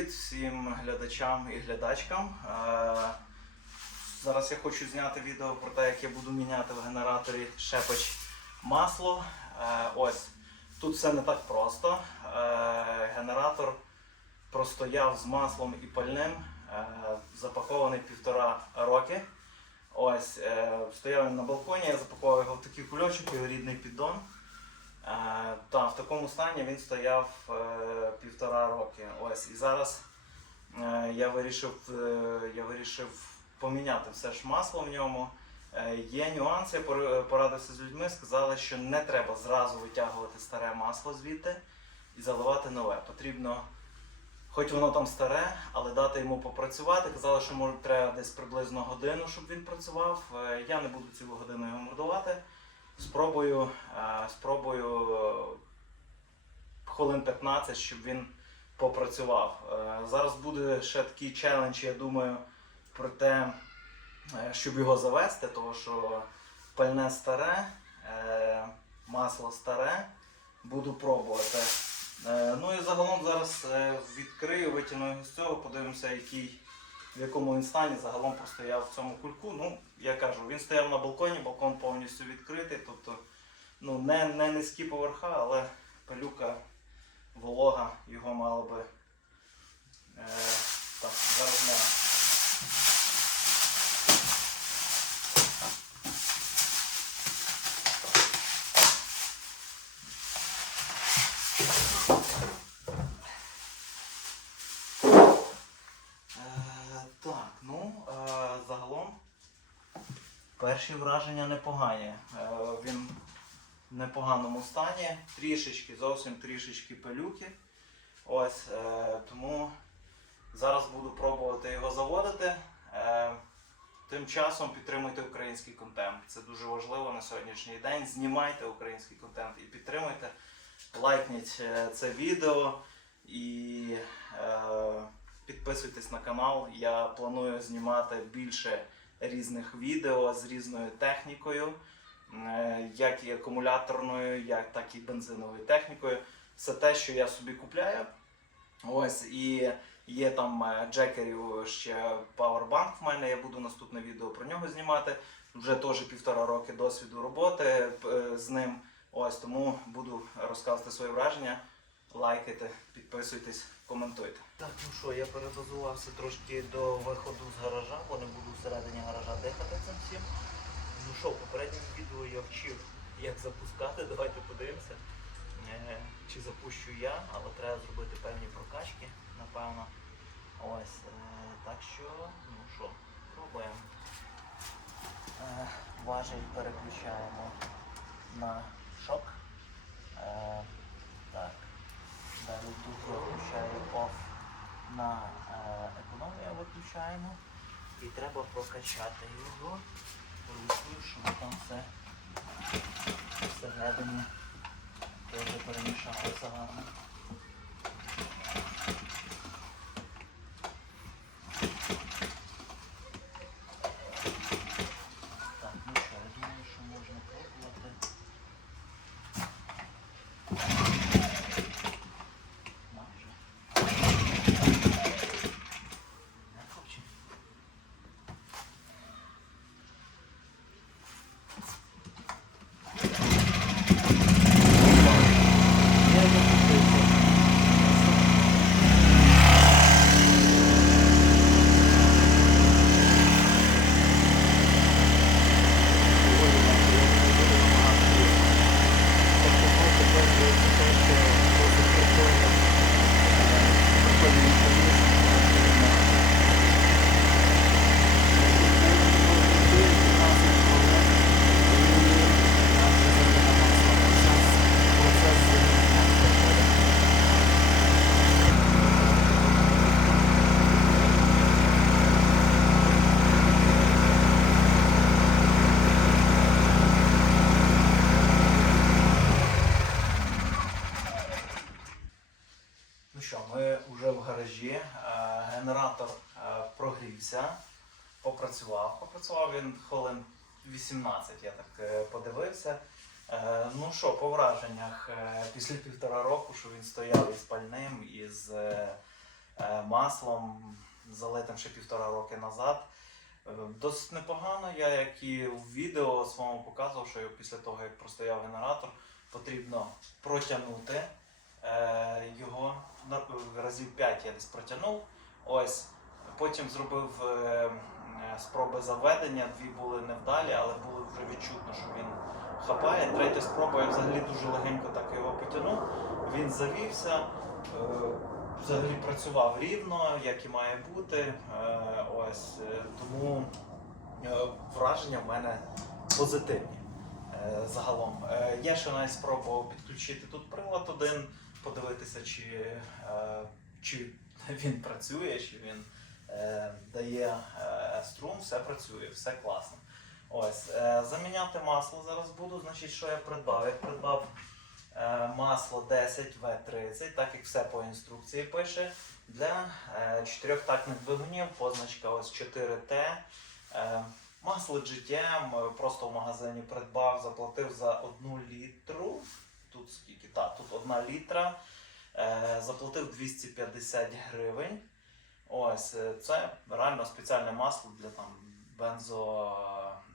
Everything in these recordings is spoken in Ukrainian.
привіт всім глядачам і глядачкам. Е, Зараз я хочу зняти відео про те, як я буду міняти в генераторі шепач масло. Е, Ось тут все не так просто. Е, Генератор простояв з маслом і пальним, запакований півтора роки. Ось стояв він на балконі, я запакував його в такий кульочок, його рідний піддон. Та, в такому стані він стояв е, півтора роки. Ось і зараз е, я вирішив, е, я вирішив поміняти все ж масло в ньому. Є нюанси, я порадився з людьми, сказали, що не треба зразу витягувати старе масло звідти і заливати нове. Потрібно, хоч воно там старе, але дати йому попрацювати. Казали, що може треба десь приблизно годину, щоб він працював. Я не буду цілу годину його мордувати. Спробую, е, спробую е, хвилин 15, щоб він попрацював. Е, Зараз буде ще такий челендж, я думаю, про те, щоб його завести, тому що пальне старе, масло старе. Буду пробувати. Ну і загалом зараз відкрию, витягну з цього, подивимося, який, в якому він стані загалом простояв в цьому кульку. Ну, я кажу, він стояв на балконі, балкон повністю відкритий, тобто ну, не, не низькі поверха, але пилюка волога його мало би. Е, так, зараз ми. Е, так, ну е, загалом перші враження непогані. Е, він в непоганому стані, трішечки, зовсім трішечки пилюки. Ось, е, тому зараз буду пробувати його заводити. Е, тим часом підтримуйте український контент. Це дуже важливо на сьогоднішній день. Знімайте український контент і підтримуйте. Лайкніть це відео і підписуйтесь на канал. Я планую знімати більше різних відео з різною технікою, е, як і акумуляторною, як так і бензиновою технікою. Все те, що я собі купляю. Ось і є там е, джекерів ще Powerbank в мене. Я буду наступне відео про нього знімати. Вже теж півтора роки досвіду роботи е, з ним. Ось тому буду розказувати свої враження. Лайкайте, підписуйтесь, коментуйте. Так, ну що, я перебазувався трошки до виходу з гаража, бо не буду всередині гаража дихати цим всім. Ну що, в попередньому відео я вчив, як запускати. Давайте подивимося. Е, Чи запущу я, але треба зробити певні прокачки, напевно. Ось. е, Так що, ну що, пробуємо. Е, переключаємо на шок. Так. Я включаю off на е, економію виключаємо. І треба прокачати його рукою, щоб там все всередині теж перемішалося гарно. Так, ну що, я думаю, що можна пробувати. Майже. Не хоче. Я запустився. Ну що, ми вже в гаражі. Е, Генератор е, прогрівся, попрацював. Попрацював він хвилин 18, я так е, подивився. Е, Ну що, по враженнях, е, після півтора року, що він стояв із пальним, із маслом. залитим ще півтора роки назад. Досить непогано. Я як і в відео своєму показував, що після того, як простояв генератор, потрібно протягнути його разів 5 я десь протягнув. Ось. Потім зробив спроби заведення, дві були невдалі, але було вже відчутно, що він хапає. Третя спроба я взагалі дуже легенько так його потягнув. Він завівся, е, взагалі працював рівно, як і має бути. Е, ось е, тому е, враження в мене позитивні. е, Загалом. Е, Я ще навіть спробував підключити тут прилад один, подивитися, чи, е, чи він працює, чи він е, дає е, струм, все працює, все класно. Ось, е, заміняти масло зараз буду. Значить, що я придбав? Я придбав е, масло 10В30, так як все по інструкції пише, для е, чотирьохтактних двигунів, позначка ось 4Т. Е, масло GTM е, просто в магазині придбав, заплатив за одну літру. Тут скільки? Так, тут одна літра. Е, заплатив 250 гривень. Ось, е, це реально спеціальне масло для там бензо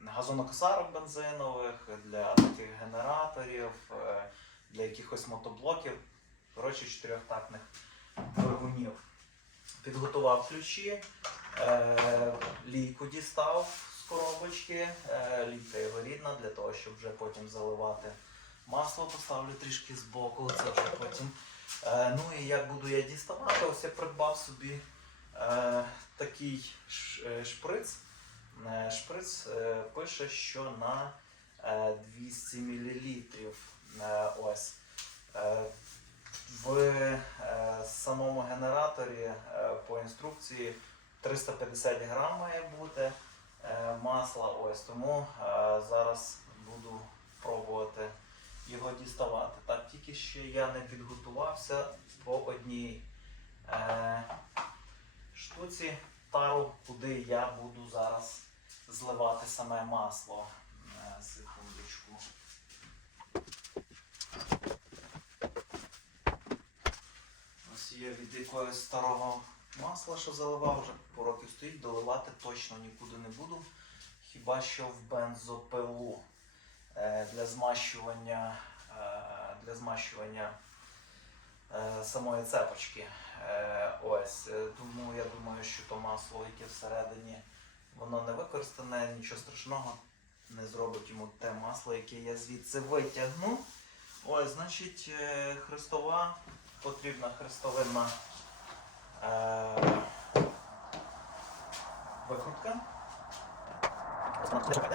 газонокосарок бензинових, для таких генераторів, е, для якихось мотоблоків. Коротше, чотирьохтактних двигунів. Підготував ключі, е, лійку дістав з коробочки. Е, лійка його рідна для того, щоб вже потім заливати масло. Поставлю трішки збоку, це вже потім. Е, ну і як буду я діставати, ось я придбав собі е, такий е, шприц. Е, Шприц е, пише, що на е, 200 мл. Е, ось. Е, в е, самому генераторі е, по інструкції 350 грам має бути е, масла. Ось тому е, зараз буду пробувати його діставати. Так, тільки ще я не підготувався по одній е, штуці тару, куди я буду зараз зливати саме масло. Е, секундочку. Ось є від якогось старого масла, що заливав, вже по років стоїть, доливати точно нікуди не буду. Хіба що в бензопилу е, для змащування, е, для змащування самої цепочки. Е, ось, е, тому я думаю, що то масло, яке всередині, воно не використане, нічого страшного не зробить йому те масло, яке я звідси витягну. Ось, значить, е, хрестова, потрібна хрестовинна е, викрутка. Е,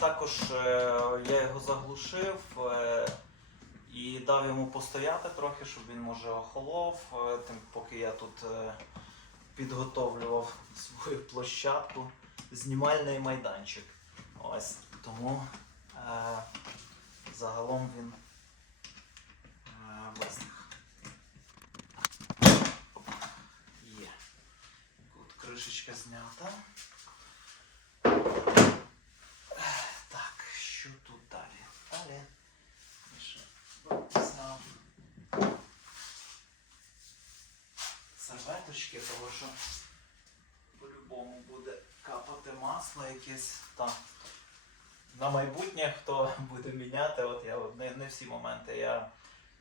Також е, я його заглушив е, і дав йому постояти трохи, щоб він може охолов, е, тим, поки я тут е, підготовлював свою площадку, знімальний майданчик. Ось тому е, загалом він е, висох. Є. Тут кришечка знята. Так, що тут далі? Далі. я ще взяв серветочки, тому що по-любому буде капати масло якесь. Так. На майбутнє, хто буде міняти, от я не, не всі моменти я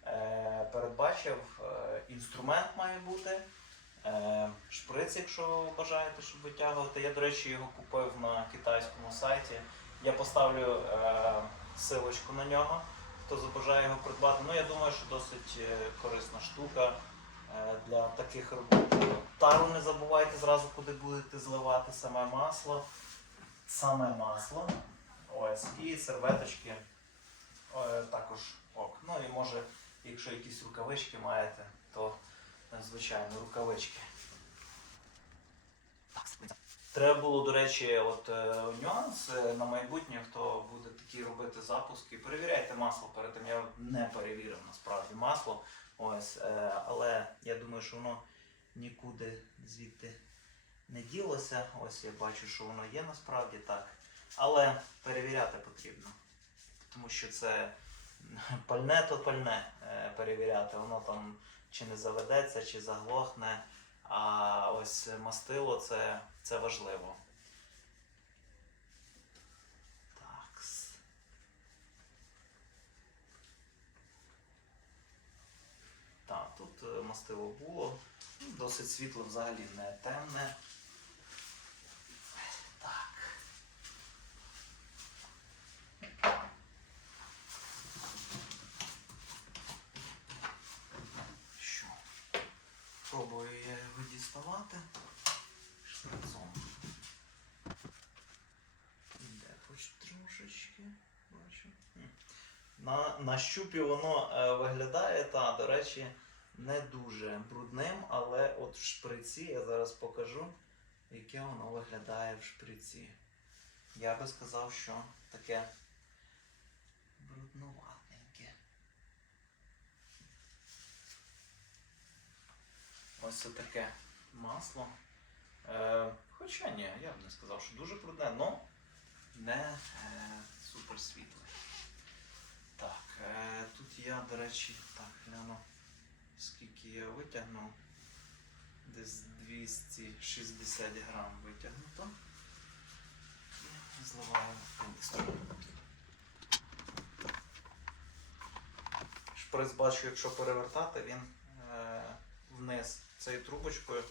е, передбачив. Е, інструмент має бути. Е, шприц, якщо бажаєте, щоб витягувати. Я, до речі, його купив на китайському сайті. Я поставлю е, силочку на нього, хто забажає його придбати. Ну, я думаю, що досить е, корисна штука для таких робот. Тару не забувайте зразу, куди будете зливати саме масло. Саме масло. Ось. І серветочки е, також ок. Ну і може, якщо якісь рукавички маєте, то е, звичайно рукавички. Треба було, до речі, от е, нюанс е, на майбутнє, хто буде такі робити запуски. Перевіряйте масло перед тим. Я не перевірив насправді масло. Ось, е, але я думаю, що воно нікуди звідти не ділося. Ось я бачу, що воно є насправді так. Але перевіряти потрібно. Тому що це Пальне то пальне перевіряти, воно там чи не заведеться, чи заглохне. А ось мастило це, це важливо. Так. Так, тут е, мастило було. Ну, Досить світло взагалі не темне. Так. Що? Пробую я його діставати шприцом. Іде хоч трошечки, бачу. Хм. На, на щупі воно е, виглядає, та, до речі, не дуже брудним, але от в шприці я зараз покажу, яке воно виглядає в шприці. Я би сказав, що таке бруднуватеньке. Ось це таке масло. Е, хоча ні, я б не сказав, що дуже брудне, але не е, супер світле. Так, е, тут я, до речі, так, гляну, скільки я витягнув. Десь 260 грам витягнуто. І зливаю в. Шприц бачу, якщо перевертати, він е, вниз цією трубочкою,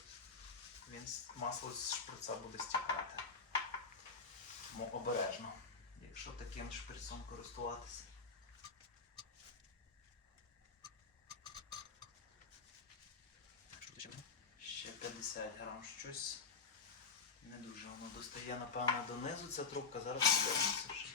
він масло з шприца буде стікати. Тому обережно, якщо таким шприцом користуватися. Ще 50 грам щось. Не дуже воно достає, напевно, донизу ця трубка. Зараз подивимося ще.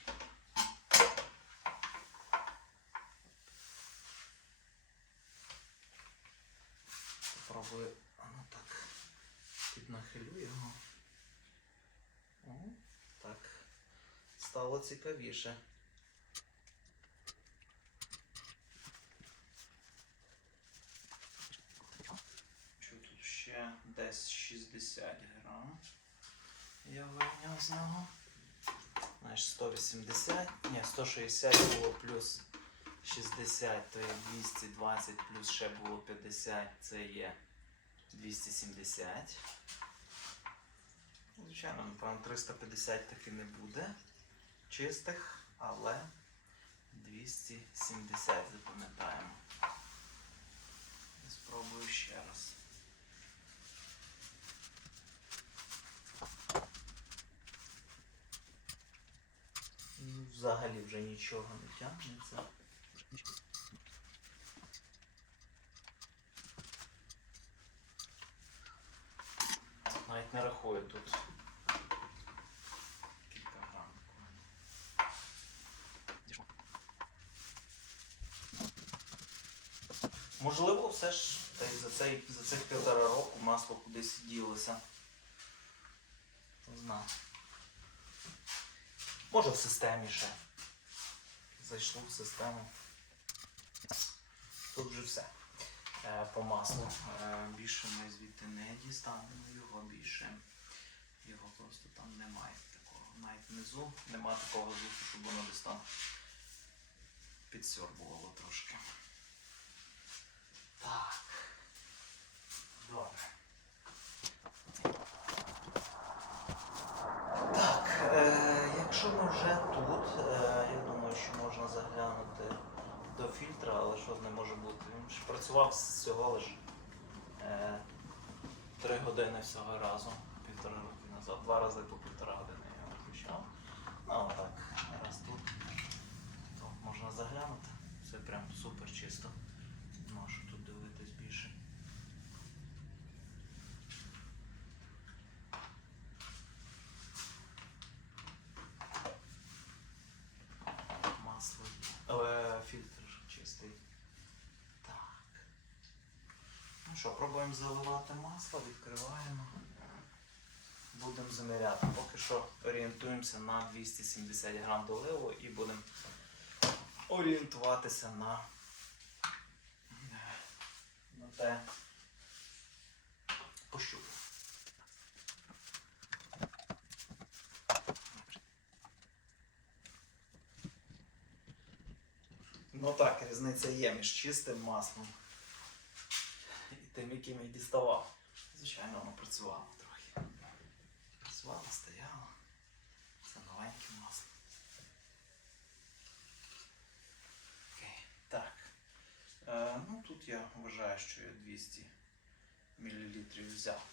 Попробую, а ну так, піднахилю його. О, так. Стало цікавіше. Що тут ще десь 60 грам. Я вийняв з нього. Знаєш, 180, ні, 160 було плюс 60, то є 220, плюс ще було 50, це є 270. Звичайно, напевно, 350 таки не буде чистих, але 270 запам'ятаємо. Спробую ще раз. Ну, Взагалі вже нічого не тягнеться. Навіть не рахую тут. Можливо, все ж та й за, цей, за цих півтора року масло кудись ділося. Не знаю. Може в системі ще. Зайшло в систему. Тут вже все. Е, по маслу. Е, більше ми звідти не дістанемо його більше. Його просто там немає такого. Навіть внизу немає такого звуку, щоб воно десь там підсьорбувало трошки. Так. Добре. Так, е, якщо ми вже тут, е, я думаю, що можна заглянути до фільтра, але що з ним може бути? Він ж працював всього лиш е, 3 години всього разу, півтора роки назад. Два рази по півтора години я його включав. Ну а так, раз тут, то можна заглянути. Все прям супер чисто. Ну, а що тут дивитись більше. Масло. Е, фільтр чистий. Так. Ну що, пробуємо заливати масло, відкриваємо. Будемо заміряти. Поки що орієнтуємося на 270 грам доливу і будемо орієнтуватися на, на те пощупу. Ну так, різниця є між чистим маслом тим, яким я діставав. Звичайно, воно працювало трохи. Працювало, стояло. Це новеньке масло. Окей, так. Е, ну тут я вважаю, що я 200 мл взяв.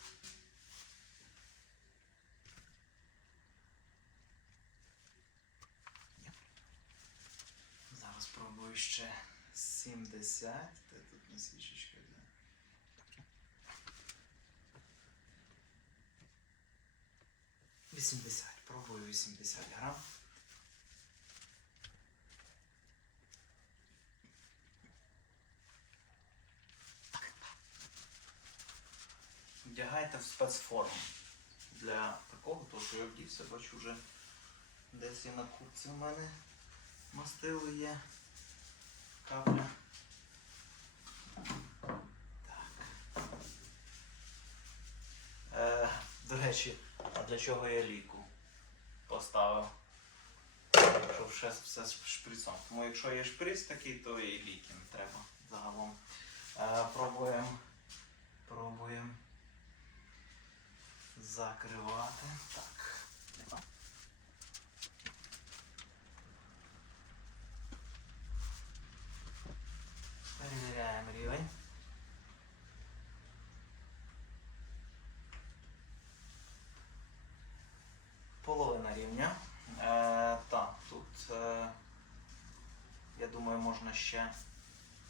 Зараз пробую ще 70. Де тут насічечка йде? Вісімдесят. Пробую 80 грам. Вдягайте в спецформу. Для такого, то що я вдівся, бачу вже десь і на куртці в мене мастило є. Капля. Так. Е, до речі, для чого я ліку поставив? Щоб ще все з шприцом. Тому якщо є шприц такий, то і ліки не треба загалом. Е, пробуємо. Пробуємо закривати. Так. Перевіряємо рівень. Половина рівня. Е, так, тут е, я думаю можна ще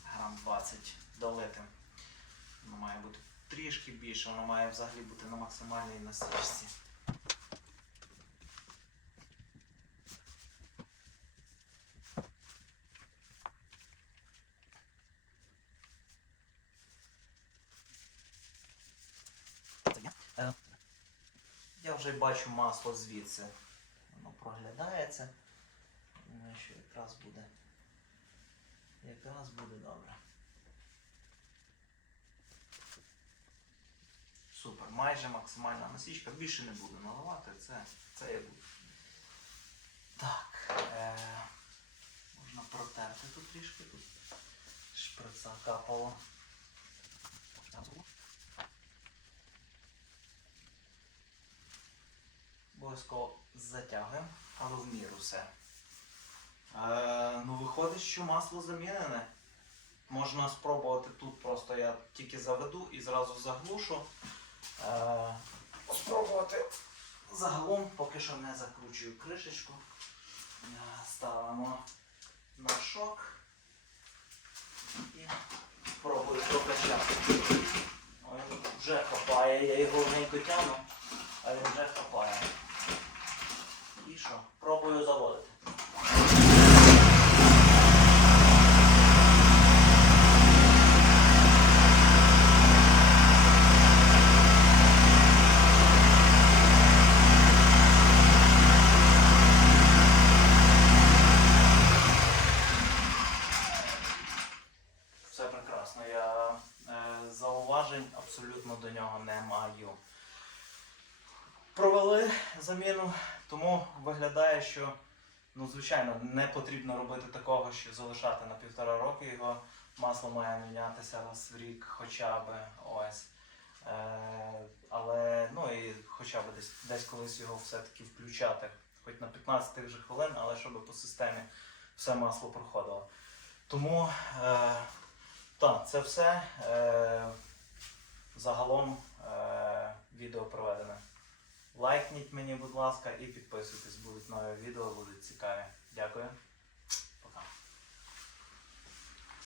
грам 20 долити. Воно має бути трішки більше, воно має взагалі бути на максимальній насичці. Е, Я вже бачу масло звідси. Воно проглядається. Думаю, що якраз буде. Якраз буде добре. Супер, майже максимальна насічка. Більше не буду наливати, це, це я буду. Так. Е, можна протерти тут трішки, тут шприца капало. Обов'язково затягуємо, але в міру все. Е, ну, виходить, що масло замінене. Можна спробувати тут просто я тільки заведу і зразу заглушу. Е, спробувати загалом, поки що не закручую кришечку. Е, Ставимо на шок і пробую прокачати. Ой, Вже хапає, я його не дотягну, а він вже хапає. І що? Пробую заводити. Все прекрасно. Я е, зауважень абсолютно до нього не маю. Провели заміну, тому виглядає, що ну, звичайно не потрібно робити такого, що залишати на півтора роки його. Масло має мінятися раз в рік хоча б ось. Е, але ну і хоча б десь, десь колись його все-таки включати, хоч на 15 тих же хвилин, але щоб по системі все масло проходило. Тому е, так, це все. Е, загалом е, відео проведене. Лайкніть мені, будь ласка, і підписуйтесь, будуть нові відео, будуть цікаві. Дякую.